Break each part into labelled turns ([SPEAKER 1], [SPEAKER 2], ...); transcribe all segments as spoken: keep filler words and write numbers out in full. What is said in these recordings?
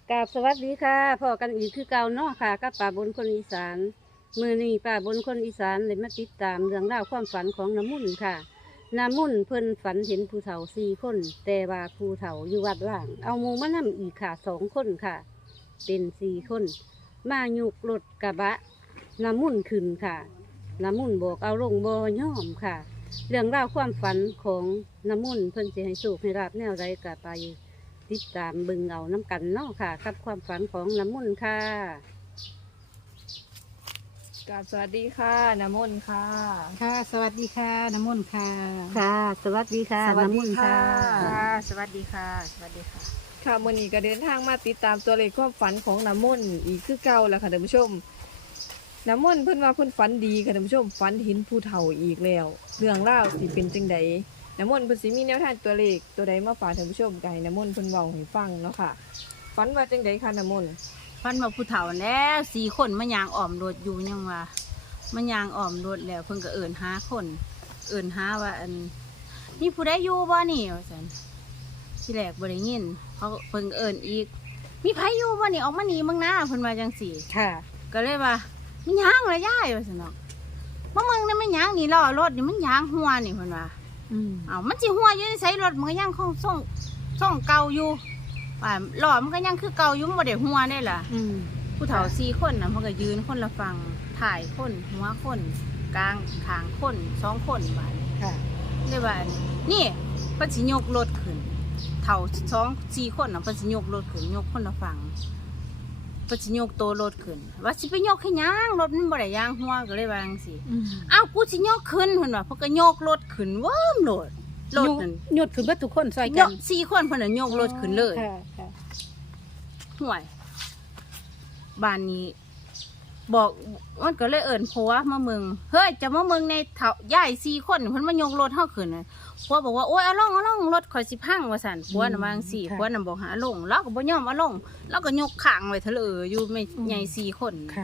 [SPEAKER 1] กราบสวัสดีค่ะพ่อกันอีกคือเก่าเนาะค่ะกับป่าบนคนอีสานมือนี้ป่าบนคนอีสานเลยมาติดตามเรื่องราวความฝันของน้ำมุ่นค่ะน้ำมุ่นเพิ่นฝันเห็นผู้เฒ่าสี่คน แต่ว่าผู้เฒ่าอยู่วัดว่าง เอาหมูมานำอีกค่ะสองคนค่ะ เป็นสี่คน มาหยุกรถกระบะน้ำมุ่นขึ้นค่ะน้ำมุ่นบอกเอาลงบ่ยอมค่ะ เรื่องราวความฝันของน้ำมุ่นเพิ่นสิให้โชคให้ราบแนวใดก็ไป ติดตามเบึงเอาน้ำกันเนาะค่ะกับความฝันของน้ำมุ่นค่ะ
[SPEAKER 2] กับสวัสดีค่ะน้ำมนต์ค่ะ
[SPEAKER 3] ค่ะ สวัสดีค่ะ น้ำมนต์ค่ะ
[SPEAKER 1] ค่ะ สวัสดีค่ะ
[SPEAKER 3] สวัสดี
[SPEAKER 1] น้ำมุ่นค่ะ
[SPEAKER 3] ค่ะ
[SPEAKER 4] ค่ะสวัสดีค่ะ สวัสดีค่ะ
[SPEAKER 2] ค่ะมื่อนี้ก็เดินทางมาติดตามตัวเลขความฝันของน้ำมนต์อีกคือเก่าแล้วค่ะท่านผู้ชมน้ำมนต์เพิ่นว่าเพิ่นฝันดีค่ะท่านผู้ชมฝันเห็นผู้เฒ่าอีกแล้ว เรื่องราวสิเป็นจังใดน้ำมนต์เพิ่นสิมีแนวทางตัวเลขตัวใดมาฝากท่านผู้ชมก็ให้น้ำมนต์เพิ่นเว้าให้ฟังเนาะค่ะฝันว่าจังใดคะน้ำมนต์
[SPEAKER 4] ฟันมาผู้เฒ่าแล้วสี่คนมันยางอ้อมรถอยู่ยังว่ามันยางอ้อมรถแล้วเพิ่นก็เอิ่นหาคน เอิ่นหาว่าอันนี่ผู้ใดอยู่บ่นี่ว่าซั่นที่แรกบ่ได้ยินเขาเพิ่นก็เอิ่นอีก มีไผอยู่บ่นี่ออกมานี่มึงนะเพิ่นว่าจังซี่
[SPEAKER 3] ค่ะ
[SPEAKER 4] ก็เลยว่ามันยางละยายว่าซั่นเนาะบ่มึงนี่มันยางนี่ล้อรถนี่มันยางหัวนี่เพิ่นว่า
[SPEAKER 3] อืม
[SPEAKER 4] อ้าวมันสิหัวอยู่ในไสรถมันก็ยังคงส่งส่งเก่าอยู่ว่าล้อมันก็ยังคือเก่าอยู่มันบ่ได้หัวได้ล่ะ
[SPEAKER 3] อืม
[SPEAKER 4] ผู้เฒ่าสี่คนนะมันก็ยืนคนละฝั่งถ่ายคนหัวคนกลางขางคนสองคนบาด
[SPEAKER 3] ค่ะ
[SPEAKER 4] เลยว่านี่เพิ่นสิยกรถขึ้นเฒ่าสองสี่คนน่ะเพิ่นสิยกรถขึ้นยกคนละฝั่งเพิ่นสิยกโตวรถขึ้นว่าสิไปยกให้หยังรถมันบ่ได้ยางหัวก็เลยว่าจังซี่
[SPEAKER 3] อืม
[SPEAKER 4] อ้าวกูสิยกขึ้นเพิ่นว่าเพิ่นก็ยกรถขึ้นเวิ้มโลดรถนั่น
[SPEAKER 3] หยุดคือเบิดทุกคนซอย
[SPEAKER 4] ย
[SPEAKER 3] กัน
[SPEAKER 4] กสี่คนเพิ่นน่ะยกรถขึ้นเลย
[SPEAKER 3] ค่ะค่ะ
[SPEAKER 4] ห่วยบ้านนี้ บอกมันก็เลยเอิ่นผัวมาเมืองเฮ้ยจะมาเมืองในเถาย่ายสี่คนเพิ่นมายกรถเฮาขึ้นน่ะผัวบอกว่าโอ๊ยเอาลงเอาลงรถข่อยสิพังว่าซั่นผัวน่ะว่าจังซี่ผัวน่ะบอกหาลงเราก็บ่ยอมเอาลงเราก็ยกข้างไว้เถอะเอออยู่ไม่ใหญ่สี่คน
[SPEAKER 3] ค่ะ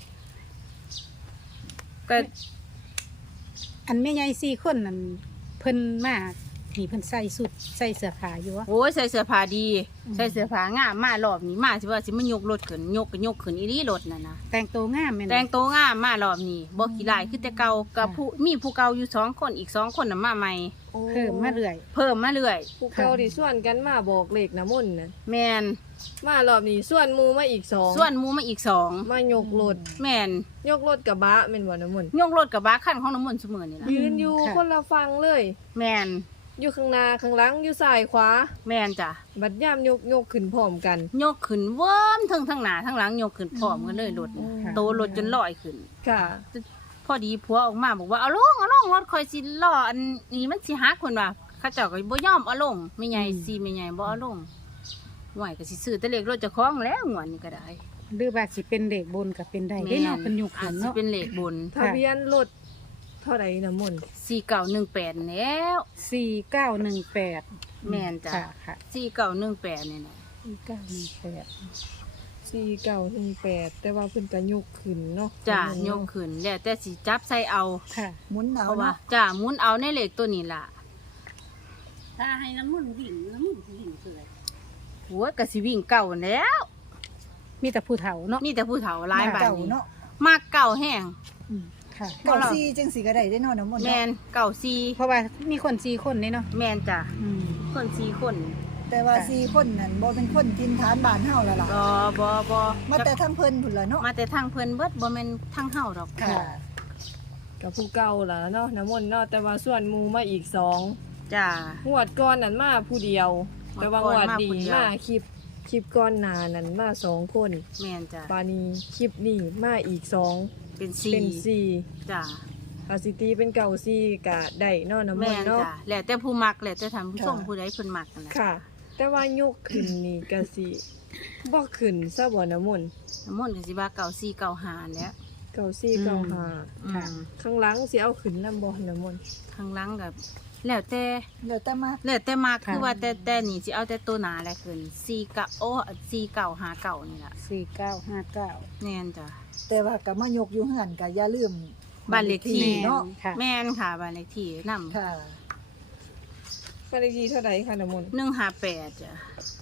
[SPEAKER 4] ก็
[SPEAKER 3] อันแม่ใหญ่สี่คนนั่นเพิ่นมานี่เพิ่นใส่สุดใส่เสื้อผ้าอยู่วะ
[SPEAKER 4] โอ้ยใส่เสื้อผ้าดี
[SPEAKER 3] อืม
[SPEAKER 4] ใส่เสื้อผ้างามมารอบนี้มาสิว่าสิมายกรถขึ้นยกก็ยกขึ้นอีหลีรถน่ะนะ
[SPEAKER 3] แต่งตัวงามแม่นบ่
[SPEAKER 4] แต่งตัวงามมารอบนี้บ่ขี้ลายคือแต่เก่ากับผู้มีผู้เก่าอยู่สองคนอีกสองคนน่ะมาใหม่
[SPEAKER 3] เพิ่มมาเรื่อย
[SPEAKER 4] เพิ่มมาเรื่อย
[SPEAKER 2] ผู้เก่าที่ส่วนกันมาบอกเลขน้ำมนต์น่ะ
[SPEAKER 4] แมน
[SPEAKER 2] มารอบนี้ส่วนหมูมาอีกสอง
[SPEAKER 4] ส่วนหมูมาอีกสอง
[SPEAKER 2] มายกรถ
[SPEAKER 4] แมน
[SPEAKER 2] ยกรถกระบะเป็นบ่น้ำมนต์
[SPEAKER 4] ยกรถกับบ้าขั้นของน้ำมันต์เสมอนี่ละ
[SPEAKER 2] ยืนอยู่คนละฟังเลย
[SPEAKER 4] แมน
[SPEAKER 2] อยู่ข้างหน้าข้างหลังอยู่ซ้ายขวา
[SPEAKER 4] แมนจ้ะ
[SPEAKER 2] บัดย่ามยกยกขึ้นพร้อมกัน
[SPEAKER 4] ยกขึ้นเวิ้มทั้งทั้งหน้าทั้งหลังยกขึ้นพร้อมกันเลยรถน่ะ
[SPEAKER 3] ค่ะ
[SPEAKER 4] โตรถจนลอยขึ้น
[SPEAKER 2] ค่ะ
[SPEAKER 4] พอดีผัวออกมาบอกว่าเอาลงเอาลงรถคอยสิล้ออันนี้มันสิหักคนว่าเขาเจ้าก็บ่ยอมเอาลงไม่ใหญ่สิไม่ใหญ่บ่เอาลงห่วยก็สิซื้อแต่เลขรถเจ้าของแล้วงวดนี้ก็ได้
[SPEAKER 3] หรือว่าสิเป็นเด็กบนก็เป็นได้ได้เนาะเพิ่นยุก
[SPEAKER 4] อา
[SPEAKER 3] ขึ้
[SPEAKER 4] จ
[SPEAKER 3] น
[SPEAKER 4] สิ
[SPEAKER 3] เนาะ
[SPEAKER 4] เป็นเลขบน
[SPEAKER 2] ทะเบียนรถเท่าไหร่น้ำมนต์
[SPEAKER 4] สี่เก้าหนึ่งแปดแล้ว
[SPEAKER 3] สี่เก้าหนึ่งแปด
[SPEAKER 4] แม่นจ้ะ
[SPEAKER 3] ค่ะค่ะ
[SPEAKER 4] สี่เก้าหนึ่งแปดนี่นะ
[SPEAKER 3] สี่เก้าหนึ่งแปด
[SPEAKER 2] สี่เก้าหนึ่งแปดแต่ว่าเพิ่นก็ยกขึ้นเนาะ
[SPEAKER 4] จ้ะ
[SPEAKER 2] น้ำมนต์
[SPEAKER 4] ย
[SPEAKER 2] เนาะ
[SPEAKER 4] กขึ้นแล้วแต่สิจับใส่เอา
[SPEAKER 3] ค่ะ
[SPEAKER 5] หมุนเอา
[SPEAKER 4] เพราะว่า
[SPEAKER 5] เนาะ
[SPEAKER 4] จ้ะหมุนเอาในเลขตัวนี้ล่ะ
[SPEAKER 1] ถ้าให้น้ำมุ่นวิ่งน้ำมุ่นสิวิ่งเลย
[SPEAKER 4] โอ้ยก็สิวิ่งเก่าแล้ว
[SPEAKER 3] มีแต่ผู้เฒ่าเนาะ
[SPEAKER 4] มีแต่ผู้เฒ่าหลายบ้าน
[SPEAKER 5] เก่า
[SPEAKER 4] นี้
[SPEAKER 5] เนาะ
[SPEAKER 4] มากเก่าแห้ง
[SPEAKER 3] อืมค่ะ
[SPEAKER 5] เก่าซีจังสีก็ได้ได้เนาะน้ำมนต์
[SPEAKER 4] แม
[SPEAKER 5] เนาะ
[SPEAKER 4] นเก่าซี
[SPEAKER 3] เพราะว่ามีคนสี่คนนี่เนาะ
[SPEAKER 4] แมนจ้ะ
[SPEAKER 3] อืม
[SPEAKER 4] คนซีคน
[SPEAKER 5] แต่ว่าซีคนนั่นบ่เป็นคนทินฐานบ้านเฮาแล้วล่ะ
[SPEAKER 4] บอบอบอ
[SPEAKER 5] มาแต่ทั้งเพิ่นพุ่นล่ะเนาะ
[SPEAKER 4] มาแต่ทางเพิ่นเบิดบ่แม่นทางเฮาดอก
[SPEAKER 5] ค่ะ
[SPEAKER 2] กับผู้เก่าล่ะเนาะน้ำมนต์เนาะแต่ว่าส่วนหมูมาอีกสอง
[SPEAKER 4] จ้ะ
[SPEAKER 2] งวดก่อนนั้นมาผู้เดียว
[SPEAKER 4] งวด
[SPEAKER 2] แต่ว่า
[SPEAKER 4] ก่
[SPEAKER 2] ง
[SPEAKER 4] อน
[SPEAKER 2] วด
[SPEAKER 4] มา
[SPEAKER 2] ดี
[SPEAKER 4] ผู้เดียว
[SPEAKER 2] มาคลิปคลิปก่อนหน้านั้นมาสองคน
[SPEAKER 4] แม่นจ้ะ
[SPEAKER 2] บานี้คลิปนี้มาอีกสอง
[SPEAKER 4] เป็นซี
[SPEAKER 2] เป็นสี่
[SPEAKER 4] จ้ะ
[SPEAKER 2] อาซิตีเป็นเก่าสี่กะได้เนาะน้ำม
[SPEAKER 4] แม่
[SPEAKER 2] น
[SPEAKER 4] น
[SPEAKER 2] ต์เนาะ
[SPEAKER 4] จ้ะแล้วแต่ผู้มักแล้วแต่ท่านผู้ชม
[SPEAKER 5] ค่ะ
[SPEAKER 4] ผู้ใดเพิ่นมักนั่นแหละ
[SPEAKER 2] ค่ะ แต่ว่ายกขึ้นนี่กะสิบ่ขึ้นซะบ่น้ำมนต์
[SPEAKER 4] น้ำมนต์ก็สิว่าเก่าซีเก่าหาแหล้ว
[SPEAKER 2] เก่าสี่เก่าห้า
[SPEAKER 3] ค่ะ
[SPEAKER 4] อืม
[SPEAKER 2] ข้างหลังสิเอาขึ้นนำบ่น้ำมนต์
[SPEAKER 4] ข้างหลังกับแล้วแต่
[SPEAKER 5] เดี๋ยวแต่มา
[SPEAKER 4] แล้วแต่มาก
[SPEAKER 3] ค่ะ
[SPEAKER 4] คือว่าแต่แต่นี่สิเอาแต่ตัวหนาแหละขึ้นซีเก่าโอ้ซีเก่าหาเก่านี่ล่ะ
[SPEAKER 3] สี่เก้าห้าเก้า
[SPEAKER 4] แม่นจ้ะ
[SPEAKER 5] แต่ว่าก็มายกอยู่เฮือนก็อย่าลืม
[SPEAKER 4] บ้านเลขที่
[SPEAKER 5] เนาะ
[SPEAKER 3] ค่ะ
[SPEAKER 4] แม่นค่ะบ้านเลขที่นำ
[SPEAKER 5] ค่ะ
[SPEAKER 2] บ้านเลขที่เท่าไหร่คะน้ำมนต์
[SPEAKER 4] หนึ่งห้าแปดจ้ะ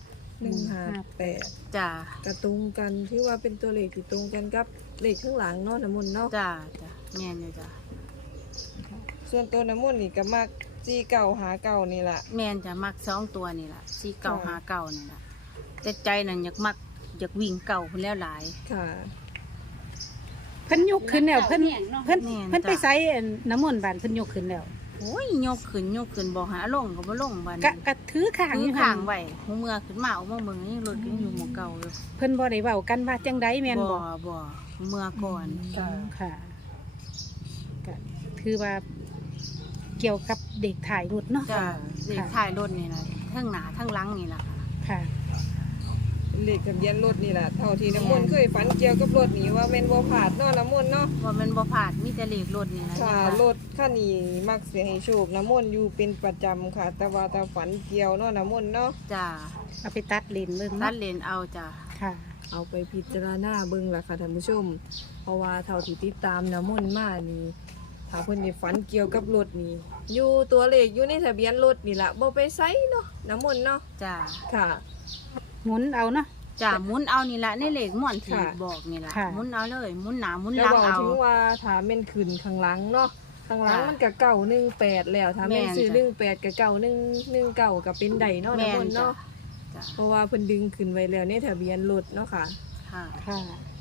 [SPEAKER 2] หนึ่งห้าแปด
[SPEAKER 4] จ้าก
[SPEAKER 2] ระตรงกันที่ว่าเป็นตัวเลขที่ตรงกันกับเลขข้างหลังเนาะน้ำมนต์เนาะ
[SPEAKER 4] จ้าจ้าแม่นอยู่จ้า
[SPEAKER 2] ส่วนตัวน้ำมนต์นี่ก็มักจีเก่าหาเก่านี่แหละ
[SPEAKER 4] แม่นจะมักสองตัวนี่ล่ะสี่เก่า
[SPEAKER 2] ค่ะ
[SPEAKER 4] หาเก่านี่ล่ะแต่ใจนั่นอยากมักอยากวิ่งเก่าพุ่นแล้วหลาย
[SPEAKER 2] ค่ะ
[SPEAKER 3] เพิ่นยกขึ้นแล้วเพิ่นเพิ่น
[SPEAKER 4] แม่น
[SPEAKER 3] เพิ่นไป
[SPEAKER 4] จ้ะ
[SPEAKER 3] ใส่น้ำมนต์บานเพิ่นยกขึ้นแล้ว
[SPEAKER 4] โอ้ยยกขึ้นยกขึ้นบอกหาลงก็บ่ลงบัด
[SPEAKER 3] กะ
[SPEAKER 4] นี้
[SPEAKER 3] กะถือข้าง
[SPEAKER 4] ถื
[SPEAKER 3] อ
[SPEAKER 4] อยู่
[SPEAKER 3] หั่
[SPEAKER 4] ข้าน งไว้หูเมื่อขึ้นมาเอามาเบิ่งนี่รถก็ยังอยู่หมู่เก่าอยู่
[SPEAKER 3] เพิ่นบ่ได้เว้ากันว่าจังไดแม่น
[SPEAKER 4] บ่
[SPEAKER 3] บ่
[SPEAKER 4] บ่หูเมื่อก่อน
[SPEAKER 2] ค่ะ
[SPEAKER 3] ค่ะก็ถือว่าเกี่ยวกับเด็กถ่ายรถเนาะ
[SPEAKER 4] จ้าเลขท้ายรถนี่ล่ะทั้งหน้าทั้งหลังนี่ล่ะค่ะ
[SPEAKER 3] ค่ะ
[SPEAKER 2] เลขทะเบียนรถนี่แหละเท่าที่น้ำมนต์เคยฝันเกี่ยวกับรถนี่ว่าแม่นบ่ผาดเนาะน้ำมนต์เนาะ
[SPEAKER 4] ว่ามันบ่พลาดมีแต่เลขรถนี่ล่ะ
[SPEAKER 2] ค่ะ
[SPEAKER 4] จ้ะ
[SPEAKER 2] รถคันนี้มักเสียให้โชคน้ำมนต์อยู่เป็นประจำค่ะ แต่ว่าแต่ฝันเกี่ยวเนาะน้ำมนต์เนาะ
[SPEAKER 4] จ้า
[SPEAKER 3] เอาไปตัดเลนเบิ่ง
[SPEAKER 4] ตั
[SPEAKER 3] เนาะ
[SPEAKER 4] ดเลนเอาจ้า
[SPEAKER 3] ค่ะ
[SPEAKER 2] เอาไปพิจารณาเบิ่งล่ะค่ะท่านผู้ชม เพราะว่าเท่าที่ติดตามน้ำมนต์มานี่ถ้าเพิ่นได้ฝันเกี่ยวกับรถนี่อยู่ตัวเลขอยู่ในทะเบียนรถนี่ล่ะบ่ไปไสเนาะน้ำมนต์เนาะ
[SPEAKER 4] จ้า
[SPEAKER 2] ค่ะ
[SPEAKER 3] หมุนเอาเนาะ
[SPEAKER 4] จ้าหมุนเอานี่ล่ะในเลขม่วนที่
[SPEAKER 2] ค่ะ
[SPEAKER 4] บอกนี่ล่ะ
[SPEAKER 3] ค่ะ
[SPEAKER 4] หมุนเอาเลยหมุนหน้าหมุน
[SPEAKER 2] จะ
[SPEAKER 4] หลัง
[SPEAKER 2] บอก
[SPEAKER 4] เอา
[SPEAKER 2] ถึงว่าถ้าแม่นขึ้นข้างหลังเนาะข้างหลัง
[SPEAKER 4] จ้ะ
[SPEAKER 2] มันก็เก่าหนึ่งแปดแล้วถ้าแม่น
[SPEAKER 4] แม่น
[SPEAKER 2] ซื้อ
[SPEAKER 4] จ้ะ
[SPEAKER 2] หนึ่งแปดก็เก่าหนึ่งหนึ่งเก่าก็เป็นใดเนาะ
[SPEAKER 4] แม่
[SPEAKER 2] น้ำม
[SPEAKER 4] น
[SPEAKER 2] นต์
[SPEAKER 4] จ้า
[SPEAKER 2] เนาะ
[SPEAKER 4] จ้า
[SPEAKER 2] เพราะว่าเพิ่นดึงขึ้นไว้แล้วในทะเบียนรถเนาะค่ะ
[SPEAKER 4] ค่ะ
[SPEAKER 3] ค่ะ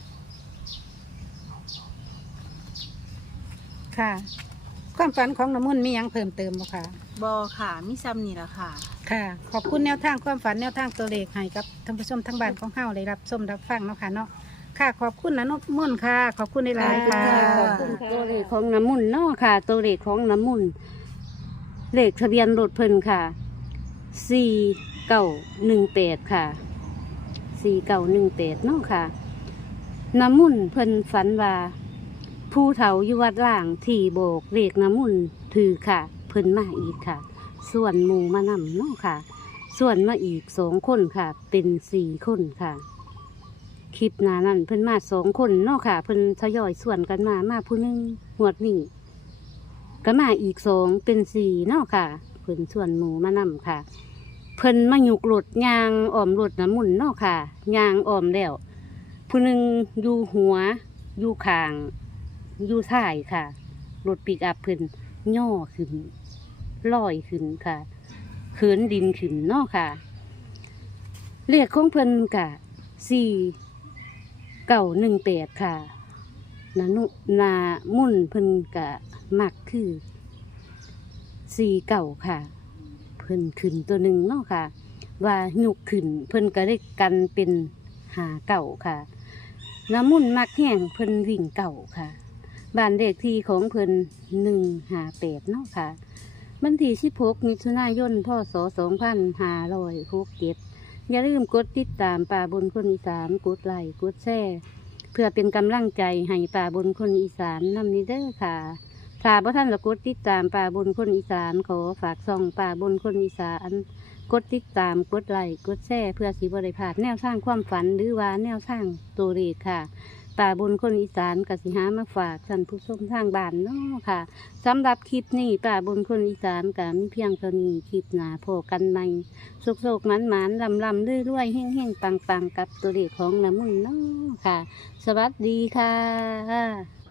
[SPEAKER 3] ค่ะ ความฝันของน้ำมนต์มีหยังเพิ่มเติมบ่ค่ะ
[SPEAKER 4] บอค่ะมีซ้ำนี่ล่ะค่ะ
[SPEAKER 3] ค่ะ ขอบคุณแนวทางความฝันแนวทางตัวเลขให้กับท่านผู้ชมทั้งบ้านของเฮาได้รับชมรับฟังเนาะค่ะเนาะ ค่ะ ขอบคุณนะนพมนต์ค่ะ ขอบคุณในหลายๆค่ะ
[SPEAKER 2] ขอบ
[SPEAKER 1] ขอบคุณตัวเลขของน้ำมุนเนาะค่ะ ตัวเลขของน้ำมุนเลขทะเบียนรถเพิ่นค่ะสี่เก้าหนึ่งแปดค่ะสี่เก้าหนึ่งแปดเนาะค่ะน้ำมุนเพิ่นฝันว่าผู้เฒ่าอยู่วัดล่างที่โบกเลขน้ำมุนถือค่ะ เพิ่นมาอีกค่ะ ส่วนหมูมานำเนาะค่ะ ส่วนมาอีกสองคนค่ะ เป็นสี่คนค่ะ คลิปหน้านั้นเพิ่นมาสองคนเนาะค่ะ เพิ่นทยอยส่วนกันมามาผู้หนึงหวดนี่ก็มาอีกสองเป็นสี่เนาะค่ะ เพิ่นส่วนหมูมานำค่ะ เพิ่นมาหยุกรถยางอ้อมรถน้ำมุนเนาะค่ะยางอ้อมแล้วผู้หนึงอยู่หัวอยู่ข้างอยู่ท้ายค่ะรถปิกอัพเพิ่นย่อขึ้นลอยขึ้นค่ะเขินดินขึ้นเนาะค่ะเลขของเพิ่นกะสี่เก้าหนึ่งแปดค่ะนานุนามุ่นเพิ่นกะมักคือสี่เก่าค่ะ เพิ่นขึ้นตัวหนึ่งเนาะค่ะ ว่าหยุกขึ้นเพิ่นก็ได้กันเป็นหาเก่าค่ะน้ำมุ่นมักแห้งเพิ่นวิ่งเก่าค่ะบ้านเลขที่ของเพิ่นหนึ่งหาแปดเนาะค่ะวันที่สิบหกมิถุนายนพศสองพันห้าร้อยหกเจ็ดอย่าลืมกดติดตามป่าบนคนอีสานกดไลค์กดแชร์เพื่อเป็นกำลังใจให้ป่าบนคนอีสานนำนี้เด้อค่ะถ้าบ่ท่านละกดติดตามป่าบนคนอีสานขอฝากส่องป่าบนคนอีสานกดติดตามกดไลค์กดแชร์เพื่อสิบ่ได้พลาดแนวทางความฝันหรือว่าแนวทางตัวเลขค่ะป่าบนคนอีสานกสิหามาฝากท่านผู้ชมทางบ้านเนาะค่ะสำหรับคลิปนี้ป่าบนคนอีสานก็มีเพียงเท่านี้คลิปหน้าพบกันใหม่โศกๆหมานๆลำๆเรื่อยๆแห้งๆปังๆกับตัวเลขของน้ำมุ่นเนาะค่ะ สวัสดีค่ะ